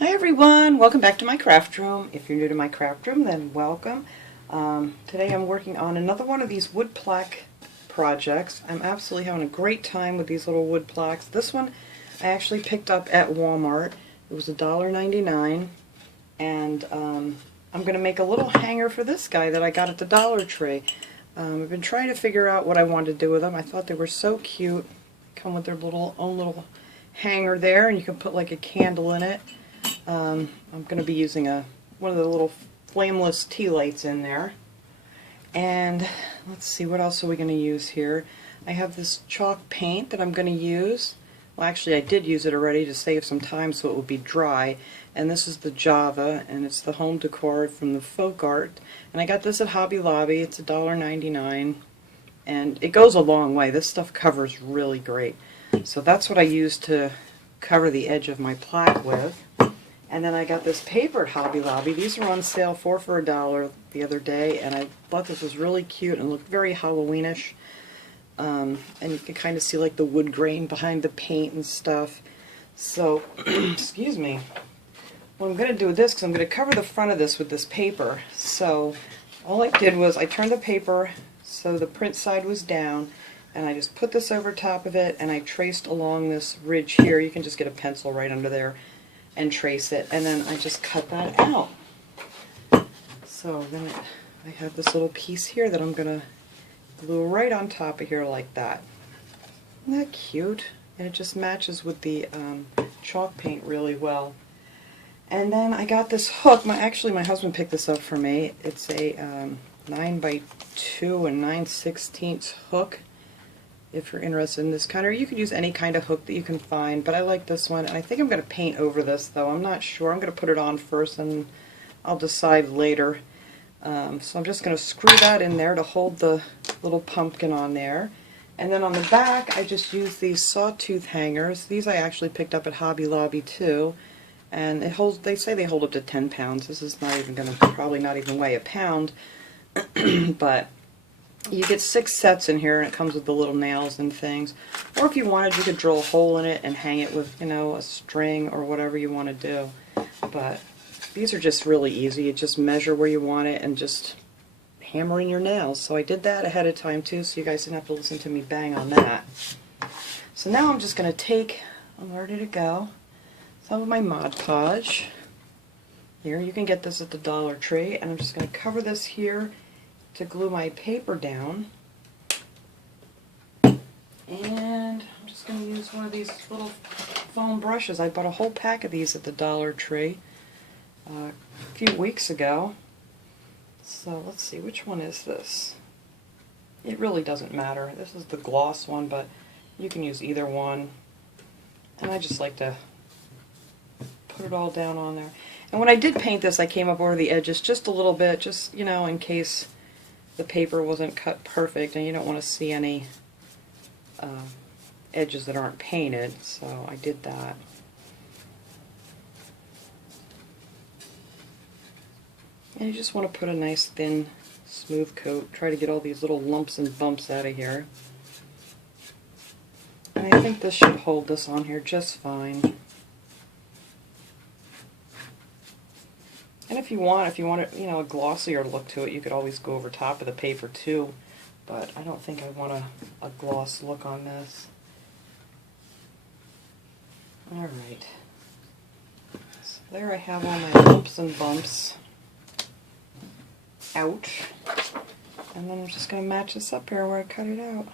Hi everyone, welcome back to my craft room. If you're new to my craft room, then welcome. Today I'm working on another one of these wood plaque projects. I'm absolutely having a great time with these little wood plaques. This one I actually picked up at Walmart. It was $1.99, and I'm going to make a little hanger for this guy that I got at the Dollar Tree. I've been trying to figure out what I wanted to do with them. I thought they were so cute. Come with their own little hanger there, and you can put like a candle in it. I'm going to be using one of the little flameless tea lights in there. And let's see, what else are we going to use here? I have this chalk paint that I'm going to use. Well, actually I did use it already to save some time so it would be dry. And this is the Java, and it's the home decor from the Folk Art. And I got this at Hobby Lobby. It's $1.99. And it goes a long way. This stuff covers really great. So that's what I use to cover the edge of my plaque with. And then I got this paper at Hobby Lobby. These were on sale for $1 the other day, and I thought this was really cute and looked very Halloweenish. And you can kind of see like the wood grain behind the paint and stuff. So, excuse me. What I'm going to do with this, because I'm going to cover the front of this with this paper. So, all I did was I turned the paper so the print side was down, and I just put this over top of it, and I traced along this ridge here. You can just get a pencil right under there and trace it, and then I just cut that out. So then I have this little piece here that I'm going to glue right on top of here like that. Isn't that cute? And it just matches with the chalk paint really well. And then I got this hook. Actually my husband picked this up for me. It's a 9x2 and 9/16 hook. If you're interested in this kind, or you could use any kind of hook that you can find, but I like this one, and I think I'm going to paint over this, though. I'm not sure. I'm going to put it on first, and I'll decide later. So I'm just going to screw that in there to hold the little pumpkin on there. And then on the back, I just used these sawtooth hangers. These I actually picked up at Hobby Lobby, too. And it holds. They say they hold up to 10 pounds. This is not even going to, probably not even weigh a pound, but you get 6 sets in here, and it comes with the little nails and things. Or if you wanted, you could drill a hole in it and hang it with, you know, a string or whatever you want to do. But these are just really easy. You just measure where you want it and just hammer in your nails. So I did that ahead of time too, so you guys didn't have to listen to me bang on that. So now I'm just going to take, I'm ready to go, some of my Mod Podge. Here, you can get this at the Dollar Tree, and I'm just going to cover this here to glue my paper down. And I'm just going to use one of these little foam brushes. I bought a whole pack of these at the Dollar Tree a few weeks ago. So let's see, which one is this? It really doesn't matter. This is the gloss one, but you can use either one. And I just like to put it all down on there. And when I did paint this, I came up over the edges just a little bit, just, you know, in case the paper wasn't cut perfect and you don't want to see any edges that aren't painted, so I did that. And you just want to put a nice thin smooth coat, try to get all these little lumps and bumps out of here. And I think this should hold this on here just fine. And if you want it, you know, a glossier look to it, you could always go over top of the paper too. But I don't think I want a gloss look on this. Alright. So there I have all my lumps and bumps out. And then I'm just going to match this up here where I cut it out.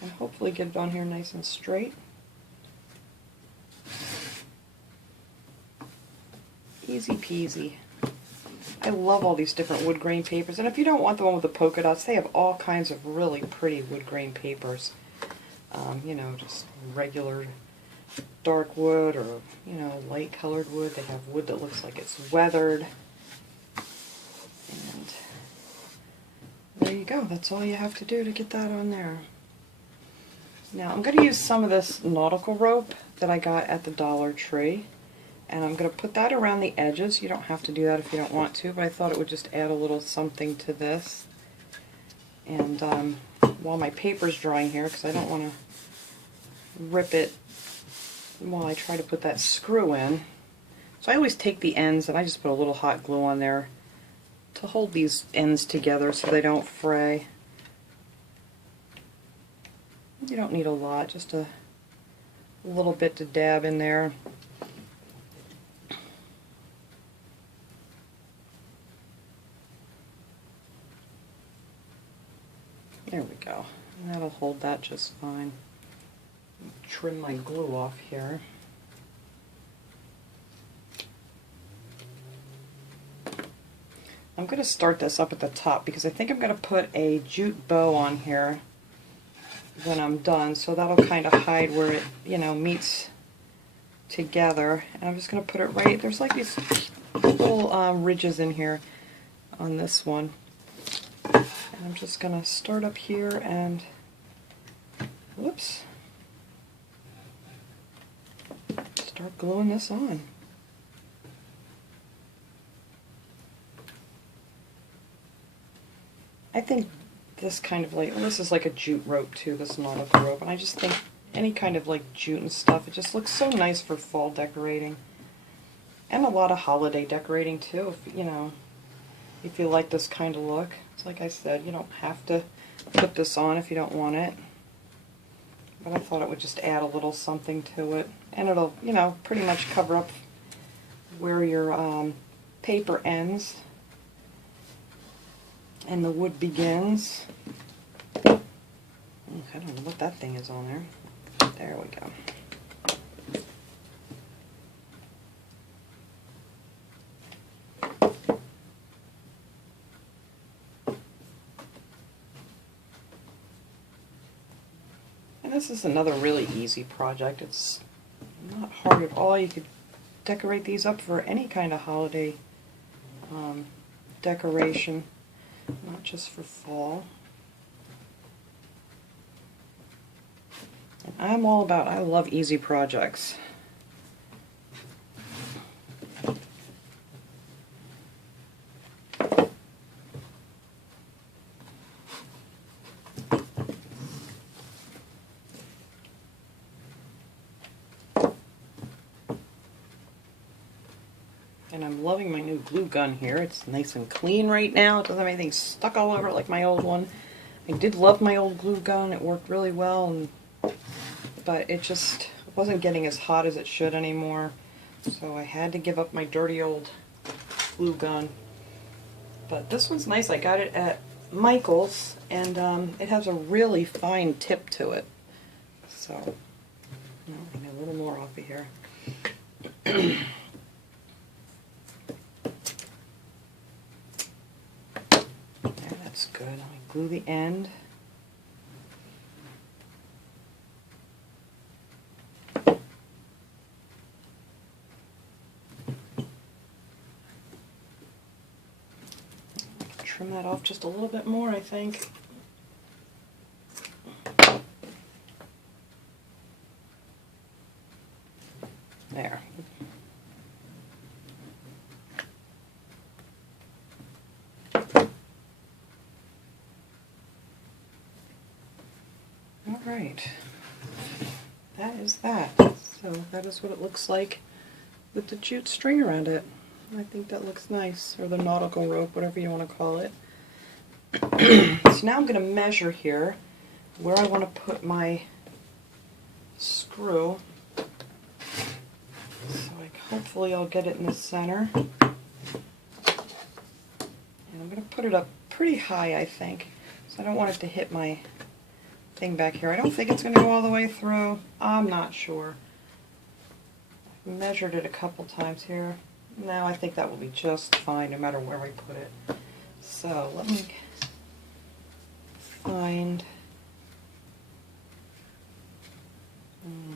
And hopefully get it on here nice and straight. Easy peasy. I love all these different wood grain papers, and if you don't want the one with the polka dots, they have all kinds of really pretty wood grain papers. You know, just regular dark wood or, you know, light colored wood. They have wood that looks like it's weathered. And there you go. That's all you have to do to get that on there. Now I'm going to use some of this nautical rope that I got at the Dollar Tree. And I'm going to put that around the edges. You don't have to do that if you don't want to, but I thought it would just add a little something to this. And while my paper's drying here, because I don't want to rip it while I try to put that screw in, So I always take the ends and I just put a little hot glue on there to hold these ends together so they don't fray. You don't need a lot, just a little bit to dab in there. There we go. And that'll hold that just fine. Trim my glue off here. I'm going to start this up at the top because I think I'm going to put a jute bow on here when I'm done, so that'll kind of hide where it, you know, meets together. And I'm just going to put it right, there's like these little ridges in here on this one. And I'm just going to start up here and, whoops, start gluing this on. I think this kind of like, well, this is like a jute rope too, this nautical rope, and I just think any kind of like jute and stuff, it just looks so nice for fall decorating. And a lot of holiday decorating too, if you know, if you like this kind of look. It's like I said, you don't have to put this on if you don't want it. But I thought it would just add a little something to it. And it'll, you know, pretty much cover up where your paper ends and the wood begins. I don't know what that thing is on there. There we go. And this is another really easy project. It's not hard at all. You could decorate these up for any kind of holiday decoration, not just for fall. And I'm all about, I love easy projects. And I'm loving my new glue gun here. It's nice and clean right now. It doesn't have anything stuck all over it like my old one. I did love my old glue gun. It worked really well, but it just wasn't getting as hot as it should anymore. So I had to give up my dirty old glue gun. But this one's nice. I got it at Michael's, and it has a really fine tip to it. So, I need a little more off of here. That's good. I glue the end. Trim that off just a little bit more, I think. There. Alright, that is that. So that is what it looks like with the jute string around it. I think that looks nice, or the nautical rope, whatever you want to call it. So now I'm going to measure here where I want to put my screw. So hopefully I'll get it in the center. And I'm going to put it up pretty high, I think. So I don't want it to hit my thing back here. I don't think it's going to go all the way through. I'm not sure. I've measured it a couple times here. Now I think that will be just fine no matter where we put it. So let me find,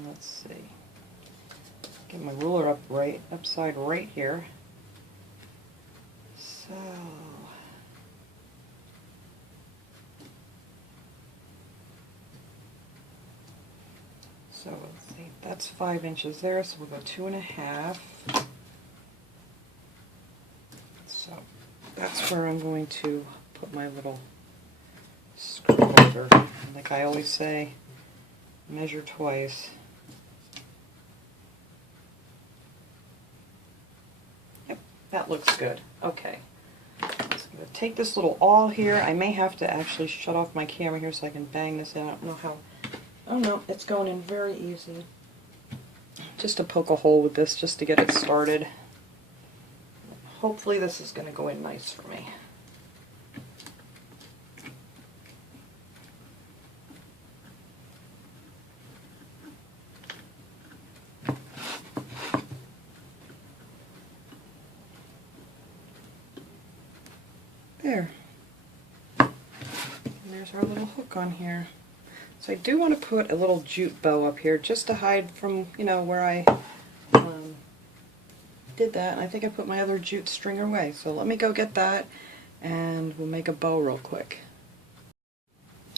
let's see, get my ruler up right, upside right here. So let's see, that's 5 inches there, so we'll go 2.5. So that's where I'm going to put my little screw holder. Like I always say, measure twice. That looks good. Okay. So I'm going to take this little awl here. I may have to actually shut off my camera here so I can bang this in. I don't know how. Oh no, it's going in very easy. Just to poke a hole with this just to get it started. Hopefully this is going to go in nice for me. There. And there's our little hook on here. So I do want to put a little jute bow up here just to hide from, you know, where I did that. And I think I put my other jute string away. So let me go get that and we'll make a bow real quick.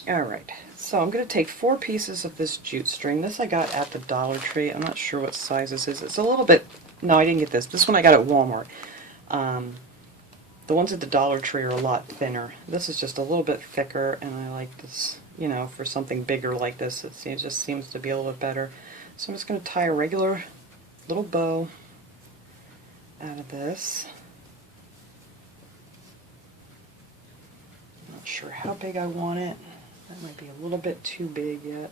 Alright, so I'm going to take 4 pieces of this jute string. This I got at the Dollar Tree. I'm not sure what size this is. It's a little bit, no, I didn't get this. This one I got at Walmart. The ones at the Dollar Tree are a lot thinner. This is just a little bit thicker, and I like this, you know, for something bigger like this. It just seems to be a little bit better. So I'm just going to tie a regular little bow out of this. I'm not sure how big I want it. That might be a little bit too big yet.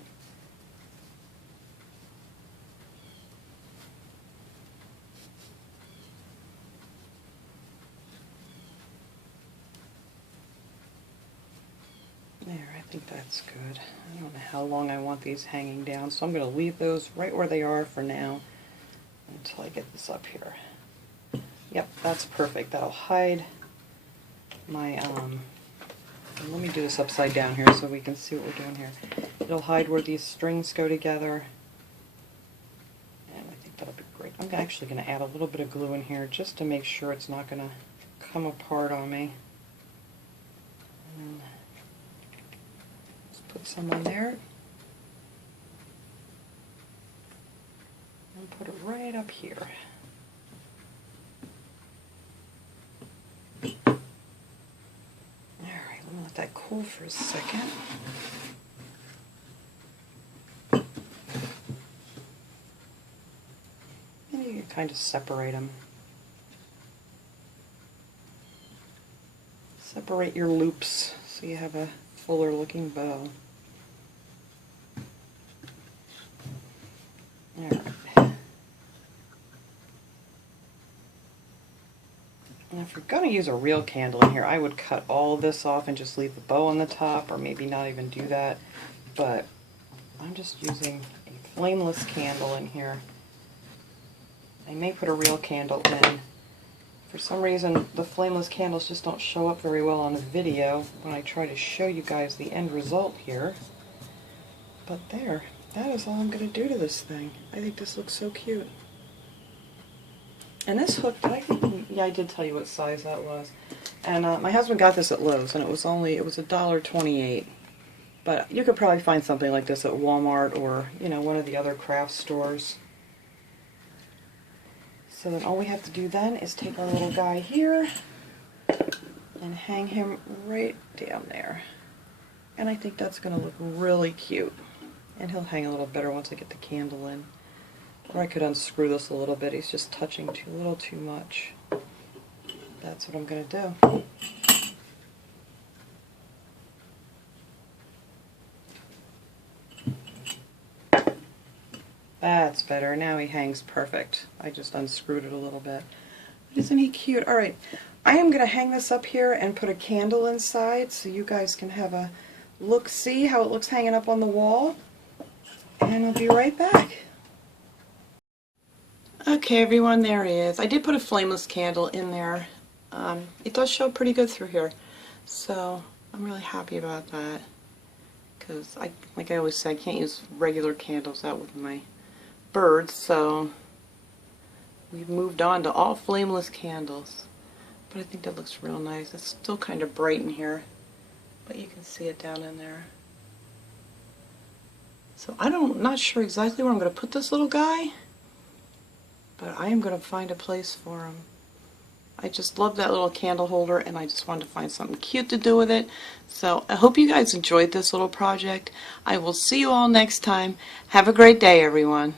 There, I think that's good. I don't know how long I want these hanging down, so I'm going to leave those right where they are for now until I get this up here. Yep, that's perfect. That'll hide my, let me do this upside down here so we can see what we're doing here. It'll hide where these strings go together, and I think that'll be great. I'm actually going to add a little bit of glue in here just to make sure it's not going to come apart on me. And put some on there and put it right up here. Alright, let me let that cool for a second. And you can kind of separate them. Separate your loops so you have a fuller looking bow. Alright. And if you're going to use a real candle in here, I would cut all of this off and just leave the bow on the top, or maybe not even do that. But I'm just using a flameless candle in here. I may put a real candle in. For some reason, the flameless candles just don't show up very well on the video when I try to show you guys the end result here. But there, that is all I'm going to do to this thing. I think this looks so cute. And this hook, yeah, I did tell you what size that was. And my husband got this at Lowe's, and it was $1.28. But you could probably find something like this at Walmart or, you know, one of the other craft stores. So then all we have to do then is take our little guy here and hang him right down there. And I think that's going to look really cute. And he'll hang a little better once I get the candle in. Or I could unscrew this a little bit. He's just touching a little too much. That's what I'm going to do. That's better. Now he hangs perfect. I just unscrewed it a little bit. Isn't he cute? Alright, I am going to hang this up here and put a candle inside so you guys can have a look, see how it looks hanging up on the wall. And I'll be right back. Okay everyone, there he is. I did put a flameless candle in there. It does show pretty good through here. So I'm really happy about that. Because, like I always say, I can't use regular candles out with my birds, so we've moved on to all flameless candles. But I think that looks real nice. It's still kind of bright in here, but you can see it down in there. So not sure exactly where I'm going to put this little guy, but I am going to find a place for him. I just love that little candle holder, and I just wanted to find something cute to do with it. So I hope you guys enjoyed this little project. I will see you all next time. Have a great day, everyone.